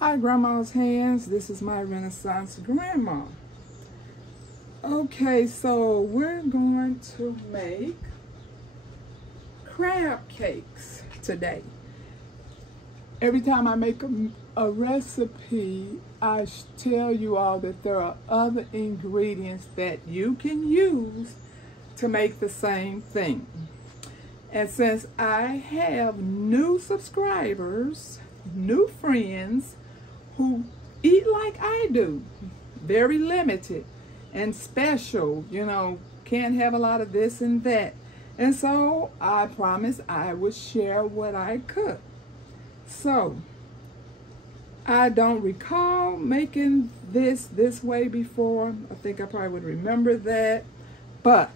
Hi, Grandma's Hands. This is my Renaissance Grandma. Okay, so we're going to make crab cakes today. Every time I make a recipe, I tell you all that there are other ingredients that you can use to make the same thing. And since I have new subscribers, new friends who eat like I do, very limited and special, you know, can't have a lot of this and that. And so I promised I would share what I cook. So I don't recall making this way before. I think I probably would remember that, but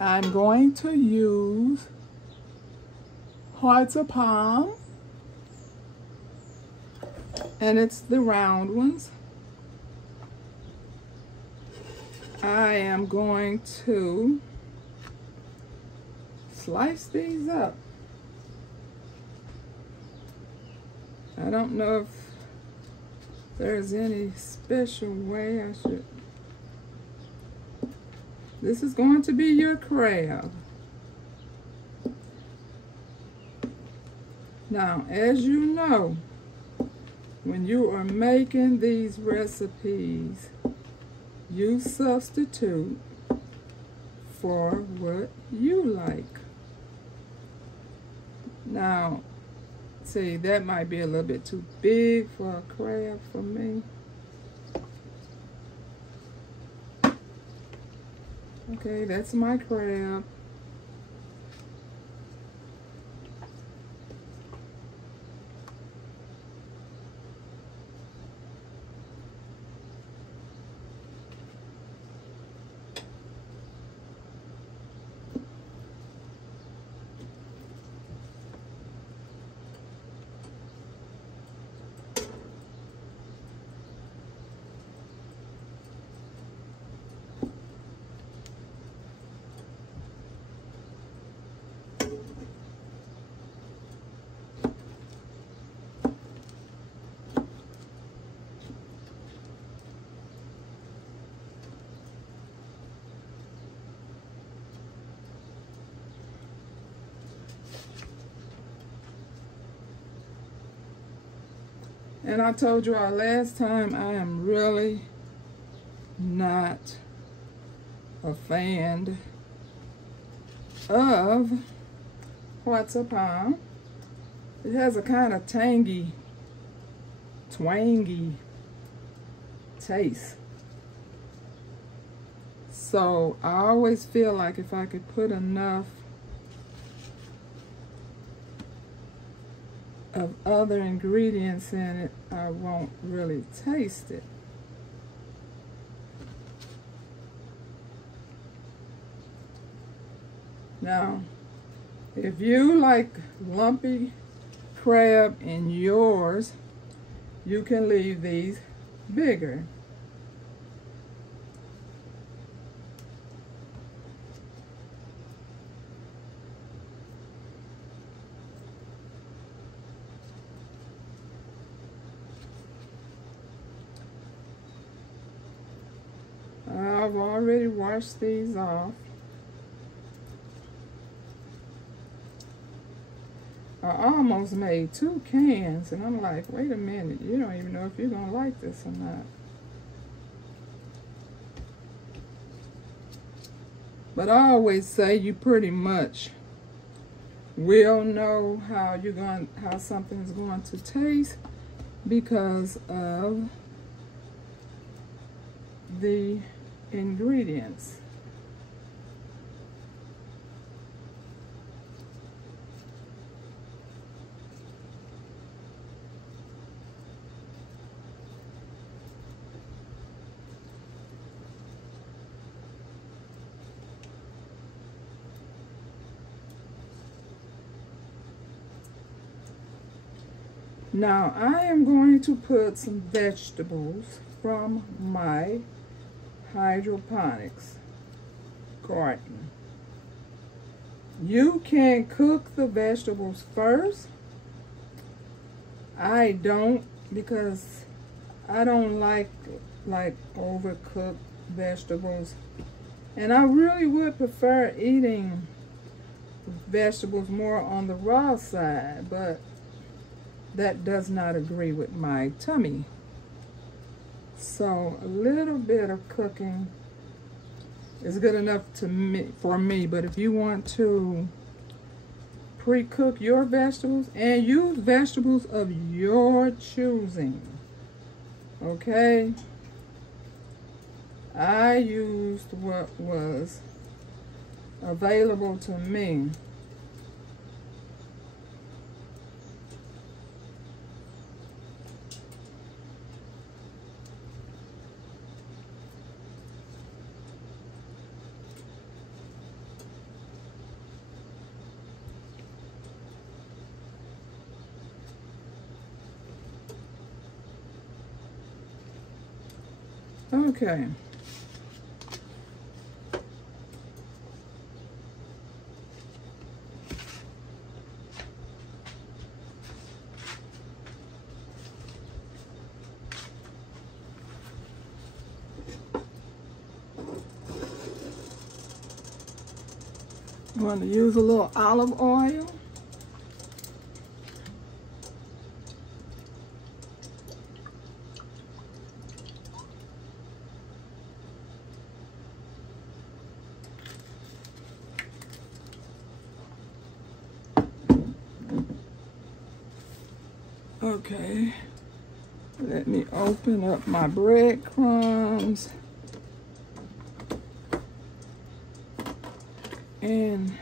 I'm going to use hearts of palm, and it's the round ones. I am going to slice these up. I don't know if there's any special way I should. This is going to be your crab. Now, as you know, when you are making these recipes, you substitute for what you like. Now, see, that might be a little bit too big for a crab for me. Okay, that's my crab. And I told you all last time, I am really not a fan of hearts of palm. It has a kind of tangy, twangy taste. So I always feel like if I could put enough of other ingredients in it, I won't really taste it. Now, if you like lumpy crab in yours, you can leave these bigger. I've already washed these off. I almost made 2 cans, and I'm like, wait a minute, you don't even know if you're gonna like this or not. But I always say you pretty much will know how something's going to taste because of the ingredients. Now I am going to put some vegetables from my hydroponics garden. You can cook the vegetables first. I don't because I don't like overcooked vegetables, and I really would prefer eating vegetables more on the raw side, but that does not agree with my tummy. So a little bit of cooking is good enough for me, but if you want to pre-cook your vegetables and use vegetables of your choosing, okay? I used what was available to me. Okay. I'm going to use a little olive oil. Okay, let me open up my breadcrumbs and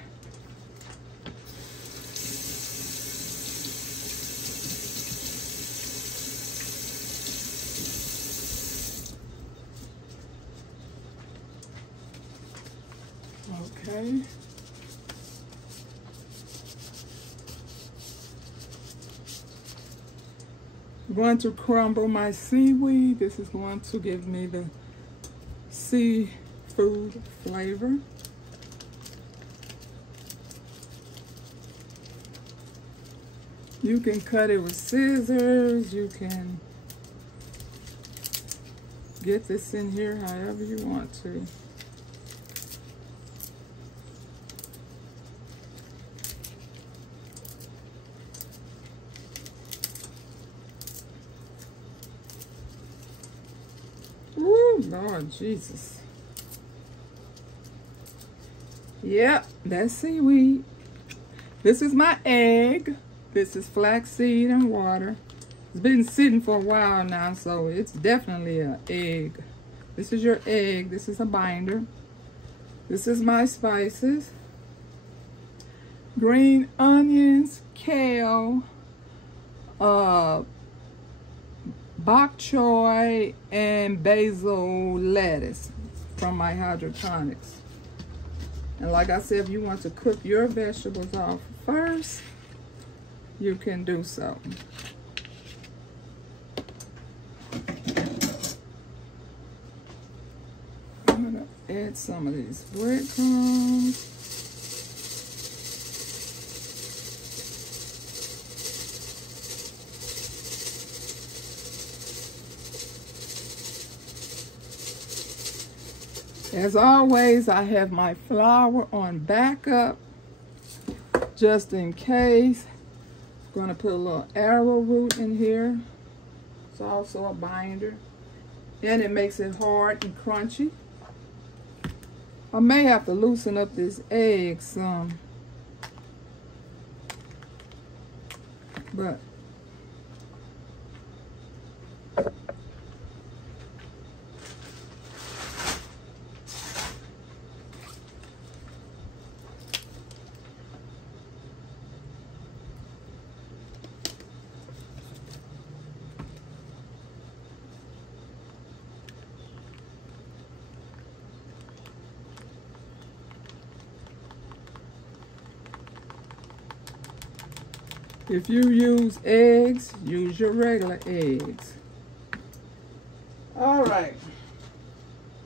okay. I'm going to crumble my seaweed. This is going to give me the seafood flavor. You can cut it with scissors. You can get this in here however you want to. Ooh, Lord Jesus. Yep, that's seaweed. This is my egg. This is flaxseed and water. It's been sitting for a while now, so it's definitely an egg. This is your egg. This is a binder. This is my spices. Green onions, kale, bok choy, and basil lettuce from my hydroponics. And like I said, if you want to cook your vegetables off first, you can do so. I'm gonna add some of these breadcrumbs. As always, I have my flour on backup, just in case. I'm going to put a little arrowroot in here. It's also a binder. And it makes it hard and crunchy. I may have to loosen up this egg some. But if you use eggs, use your regular eggs. All right.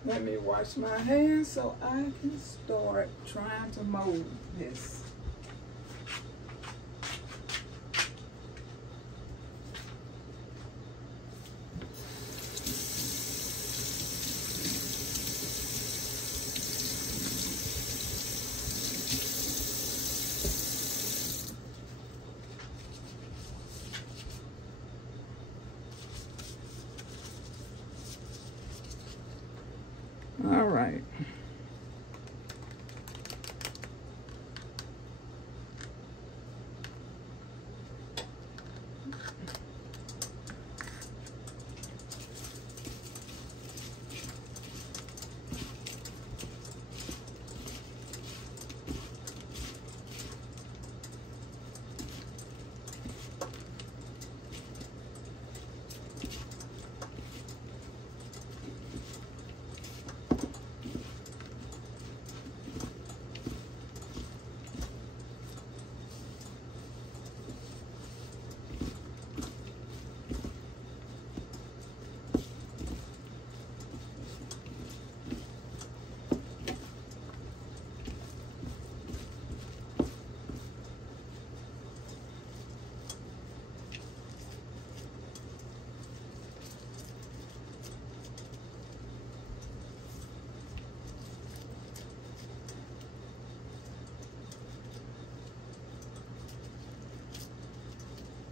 Let me wash my hands so I can start trying to mold this. All right.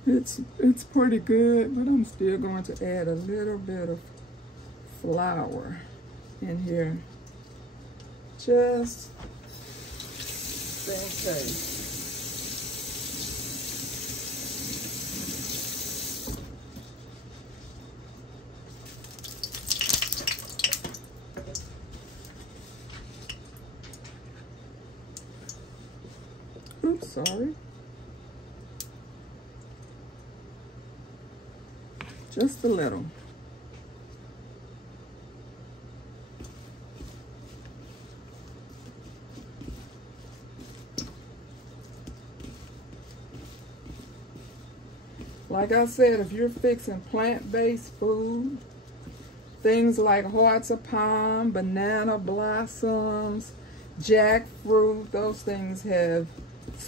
It's pretty good, but I'm still going to add a little bit of flour in here, just in case. Oops, sorry. Just a little. Like I said, if you're fixing plant-based food, things like hearts of palm, banana blossoms, jackfruit, those things have,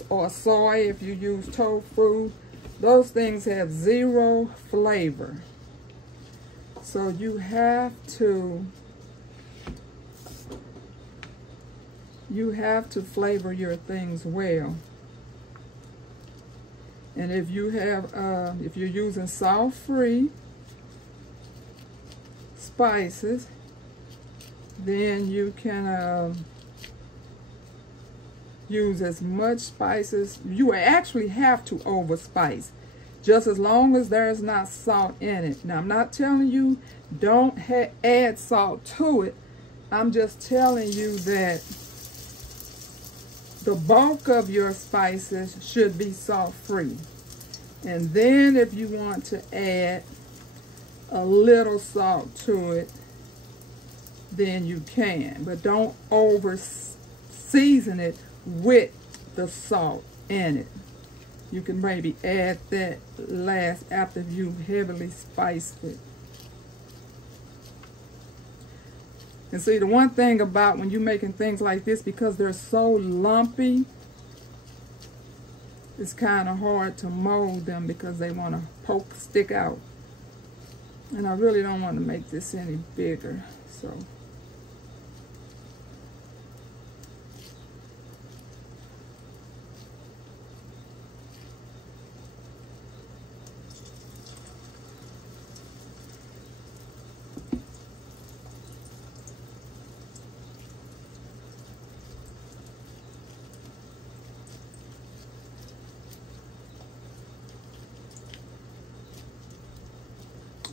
or soy if you use tofu, those things have zero flavor. So you have to flavor your things well. And if you have, if you're using salt-free spices, then you can use as much spices. You actually have to overspice, just as long as there's not salt in it. Now, I'm not telling you don't add salt to it. I'm just telling you that the bulk of your spices should be salt-free. And then if you want to add a little salt to it, then you can. But don't over season it with the salt in it. You can maybe add that last after you've heavily spiced it. And see, the one thing about when you're making things like this, because they're so lumpy, it's kind of hard to mold them because they want to stick out. And I really don't want to make this any bigger, so.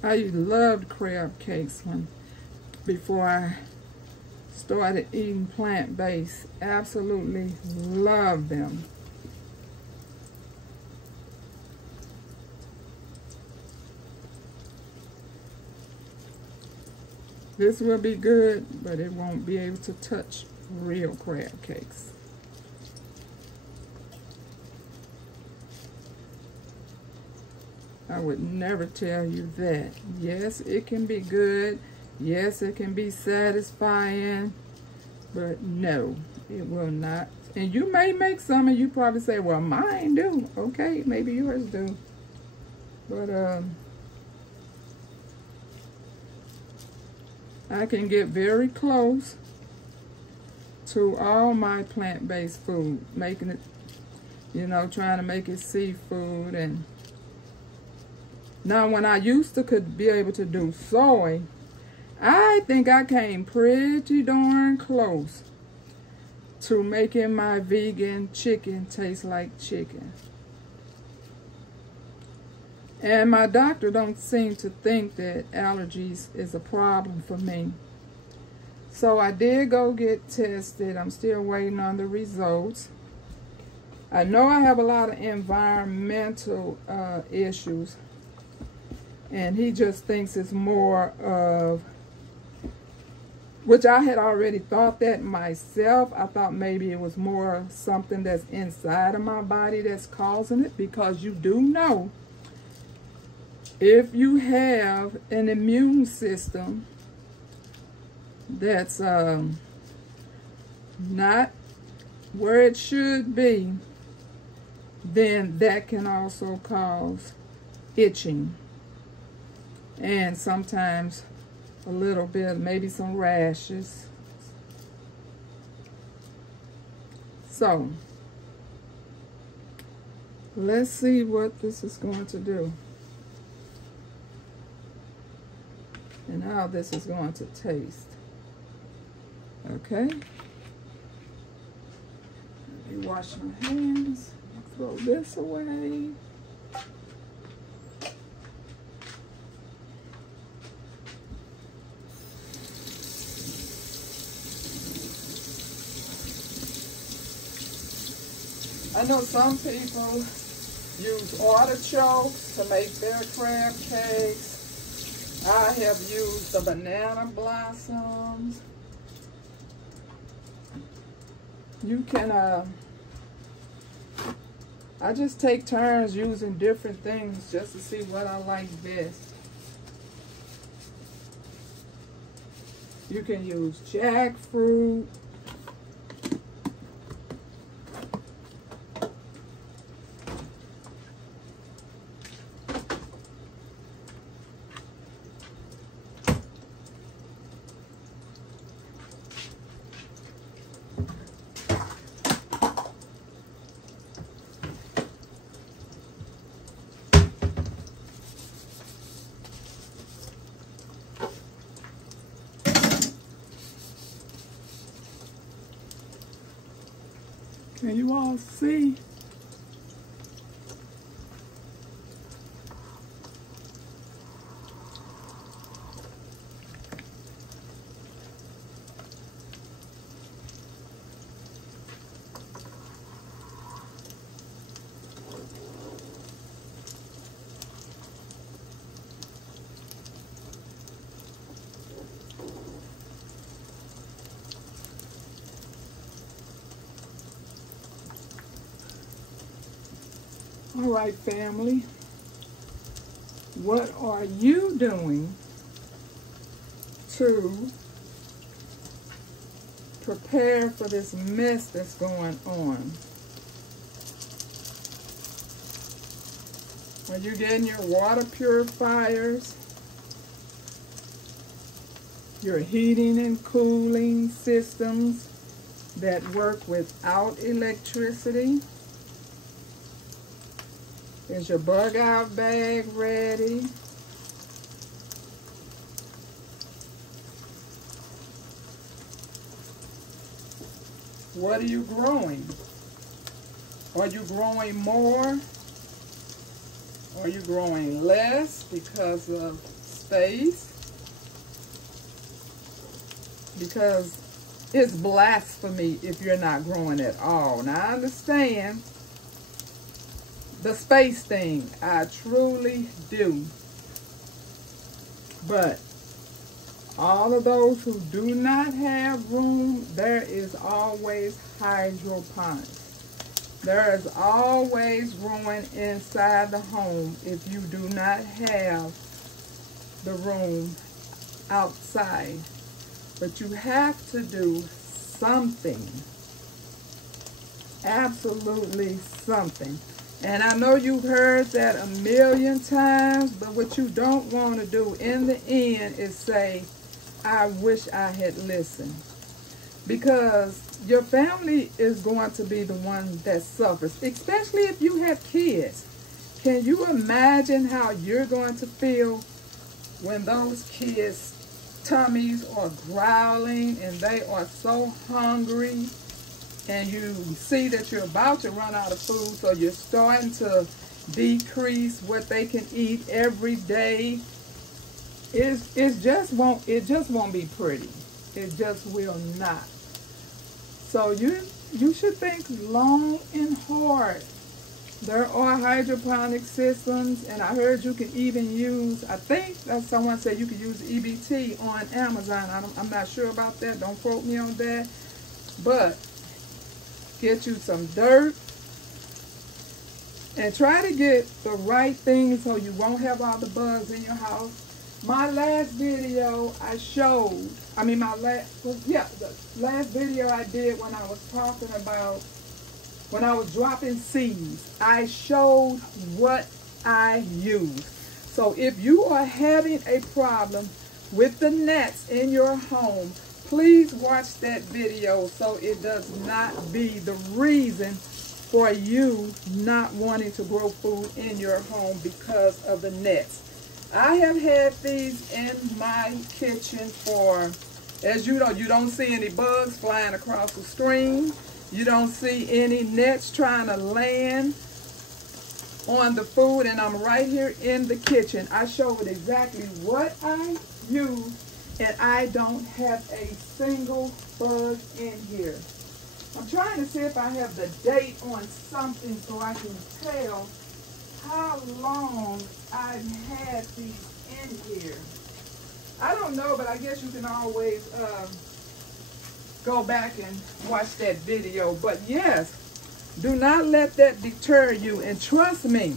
I loved crab cakes before I started eating plant-based. Absolutely loved them. This will be good, but it won't be able to touch real crab cakes. I would never tell you that. Yes, it can be good. Yes, it can be satisfying. But no, it will not. And you may make some and you probably say, well, mine do. Okay, maybe yours do. But I can get very close to all my plant-based food. Making it, you know, trying to make it seafood. And now, when I used to could be able to do soy, I think I came pretty darn close to making my vegan chicken taste like chicken. And my doctor don't seem to think that allergies is a problem for me. So I did go get tested. I'm still waiting on the results. I know I have a lot of environmental issues. And he just thinks it's more of, which I had already thought that myself. I thought maybe it was more something that's inside of my body that's causing it, because you do know if you have an immune system that's not where it should be, then that can also cause itching. And sometimes a little bit, maybe some rashes. So, let's see what this is going to do. And how this is going to taste. Okay. Let me wash my hands. Throw this away. I know some people use artichokes to make their crab cakes. I have used the banana blossoms. You can, I just take turns using different things just to see what I like best. You can use jackfruit. Can you all see? All right, family, what are you doing to prepare for this mess that's going on? Are you getting your water purifiers, your heating and cooling systems that work without electricity? Is your bug out bag ready? What are you growing? Are you growing more? Are you growing less because of space? Because it's blasphemy if you're not growing at all. Now I understand the space thing, I truly do. But all of those who do not have room, there is always hydroponics. There is always growing inside the home if you do not have the room outside. But you have to do something. Absolutely something. And I know you've heard that a million times, but what you don't want to do in the end is say, I wish I had listened. Because your family is going to be the one that suffers, especially if you have kids. Can you imagine how you're going to feel when those kids tummies are growling and they are so hungry, and you see that you're about to run out of food, so you're starting to decrease what they can eat every day. It just won't be pretty. It just will not. So you should think long and hard. There are hydroponic systems, and I heard you can even use, I think that someone said you could use EBT on Amazon. I'm not sure about that. Don't quote me on that. But get you some dirt and try to get the right things so you won't have all the bugs in your house. My last video I showed, the last video I did when I was talking about when I was dropping seeds, I showed what I used. So if you are having a problem with the nets in your home, please watch that video so it does not be the reason for you not wanting to grow food in your home because of the nets. I have had these in my kitchen for, as you know, you don't see any bugs flying across the screen. You don't see any nets trying to land on the food, and I'm right here in the kitchen. I showed exactly what I use, and I don't have a single bug in here. I'm trying to see if I have the date on something so I can tell how long I've had these in here. I don't know, but I guess you can always go back and watch that video. But yes, do not let that deter you. And trust me,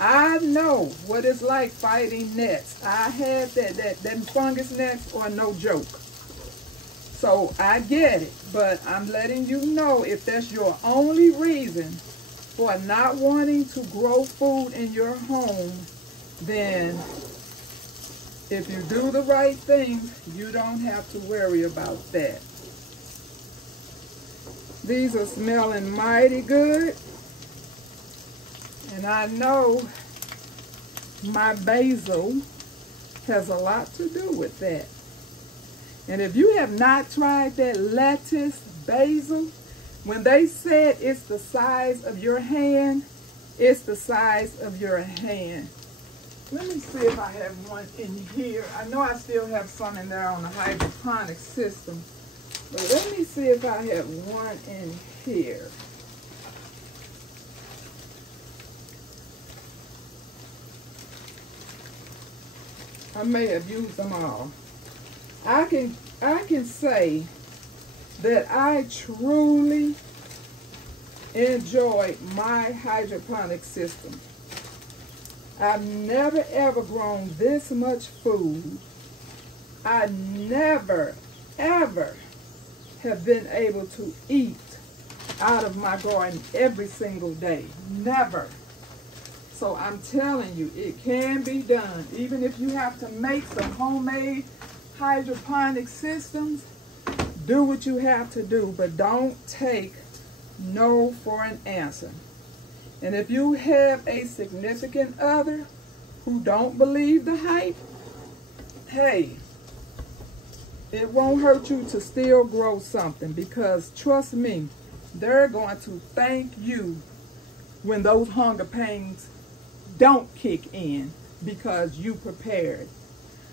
I know what it's like fighting nets. I had them fungus nets are no joke. So I get it, but I'm letting you know, if that's your only reason for not wanting to grow food in your home, then if you do the right thing, you don't have to worry about that. These are smelling mighty good, and I know my basil has a lot to do with that. And if you have not tried that lettuce basil, when they said it's the size of your hand, it's the size of your hand. Let me see if I have one in here. I know I still have some in there on the hydroponic system, but let me see if I have one in here. I may have used them all. I can say that I truly enjoy my hydroponic system. I've never ever grown this much food. I never ever have been able to eat out of my garden every single day. Never. So I'm telling you, it can be done. Even if you have to make some homemade hydroponic systems, do what you have to do, but don't take no for an answer. And if you have a significant other who don't believe the hype, hey, it won't hurt you to still grow something, because trust me, they're going to thank you when those hunger pains don't kick in, because you prepared.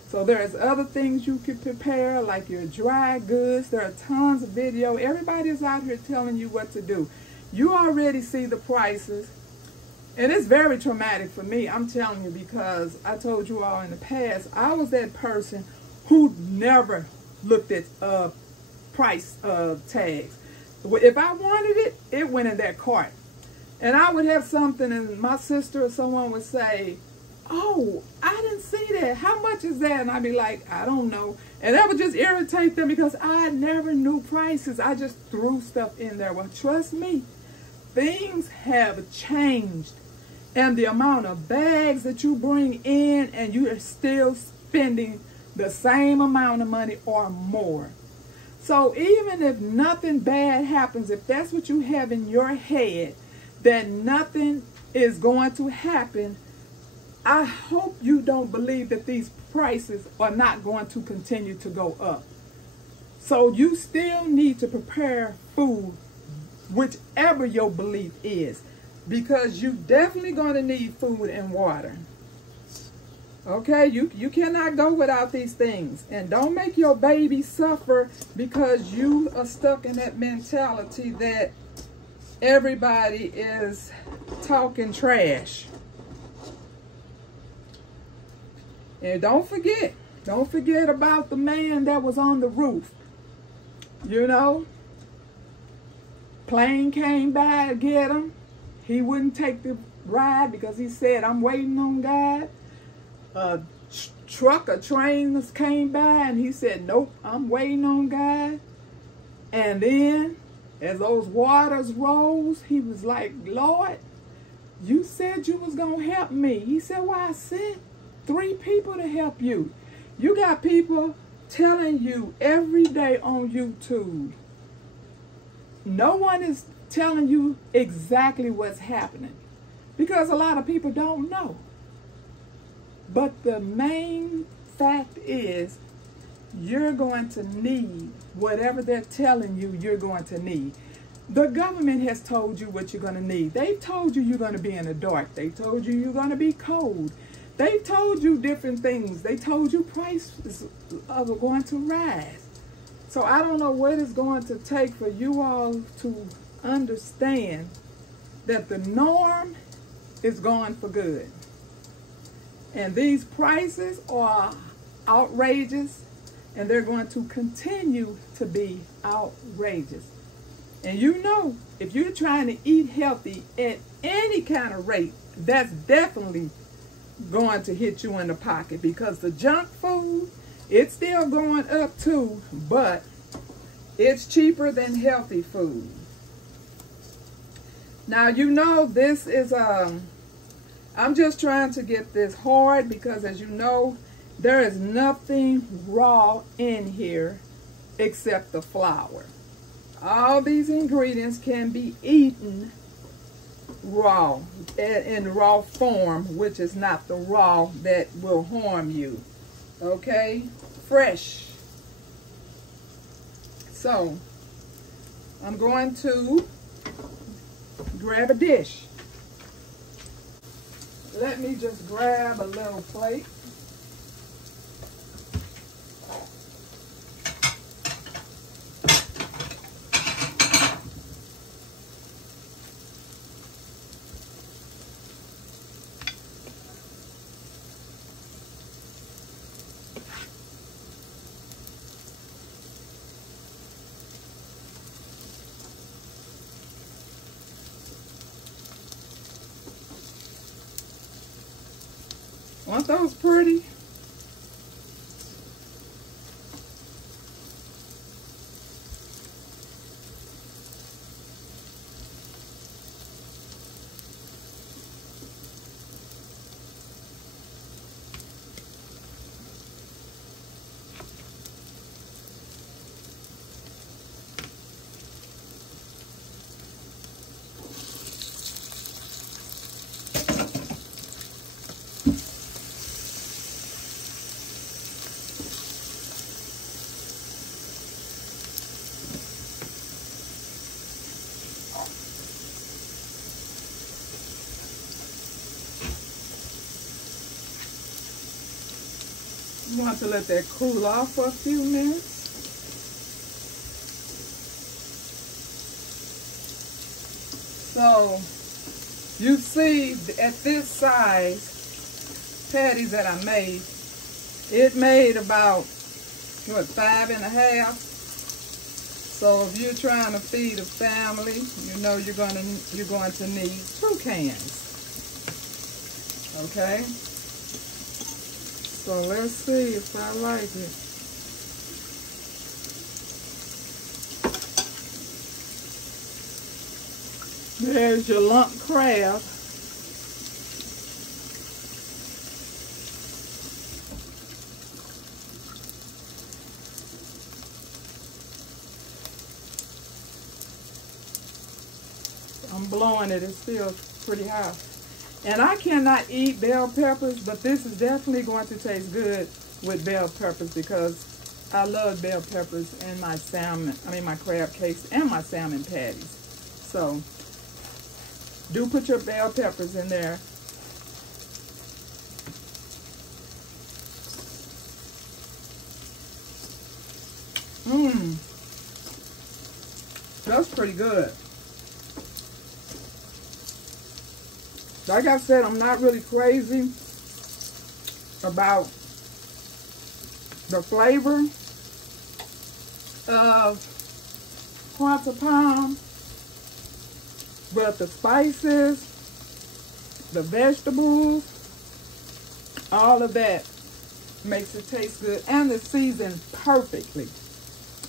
So there's other things you could prepare, like your dry goods. There are tons of video. Everybody is out here telling you what to do. You already see the prices. And it's very traumatic for me, I'm telling you, because I told you all in the past, I was that person who never looked at price tags. If I wanted it, it went in that cart. And I would have something, and my sister or someone would say, "Oh, I didn't see that. How much is that?" And I'd be like, "I don't know." And that would just irritate them, because I never knew prices. I just threw stuff in there. Well, trust me, things have changed. And the amount of bags that you bring in, and you are still spending the same amount of money or more. So even if nothing bad happens, if that's what you have in your head, that nothing is going to happen, I hope you don't believe that these prices are not going to continue to go up. So you still need to prepare food, whichever your belief is, because you're definitely going to need food and water. Okay, you cannot go without these things. And don't make your baby suffer because you are stuck in that mentality that everybody is talking trash. And don't forget about the man that was on the roof. You know, plane came by to get him. He wouldn't take the ride because he said, I'm waiting on God. A train came by and he said, nope, I'm waiting on God. And then as those waters rose, he was like, Lord, you said you was going to help me. He said, well, I sent 3 people to help you. You got people telling you every day on YouTube. No one is telling you exactly what's happening because a lot of people don't know. But the main fact is you're going to need whatever they're telling you you're going to need. The government has told you what you're going to need. They've told you you're going to be in the dark. They told you you're going to be cold. They told you different things. They told you prices are going to rise. So I don't know what it's going to take for you all to understand that the norm is gone for good. And these prices are outrageous, and they're going to continue to be outrageous. And you know, if you're trying to eat healthy at any kind of rate, that's definitely going to hit you in the pocket, because the junk food, it's still going up too, but it's cheaper than healthy food. Now, you know, this is I'm just trying to get this hard because, as you know, there is nothing raw in here except the flour. All these ingredients can be eaten raw, in raw form, which is not the raw that will harm you. Okay? Fresh. So, I'm going to grab a dish. Let me just grab a little plate. Aren't those pretty? You want to let that cool off for a few minutes. So, you see at this size patties that I made, it made about, what, 5½. So if you're trying to feed a family, you know you're going to need 2 cans. Okay? So let's see if I like it. There's your lump crab. I'm blowing it, it's still pretty hot. And I cannot eat bell peppers, but this is definitely going to taste good with bell peppers because I love bell peppers in my my crab cakes and my salmon patties. So do put your bell peppers in there. That's pretty good. Like I said, I'm not really crazy about the flavor of quarter pound, but the spices, the vegetables, all of that makes it taste good, and it's seasoned perfectly.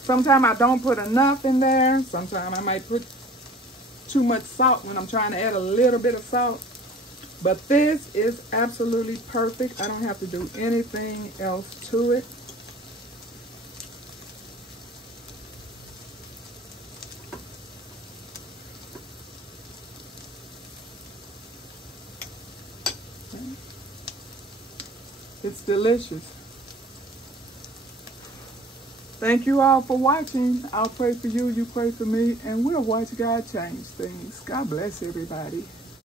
Sometimes I don't put enough in there. Sometimes I might put too much salt when I'm trying to add a little bit of salt. But this is absolutely perfect. I don't have to do anything else to it. It's delicious. Thank you all for watching. I'll pray for you, you pray for me, and we'll watch God change things. God bless everybody.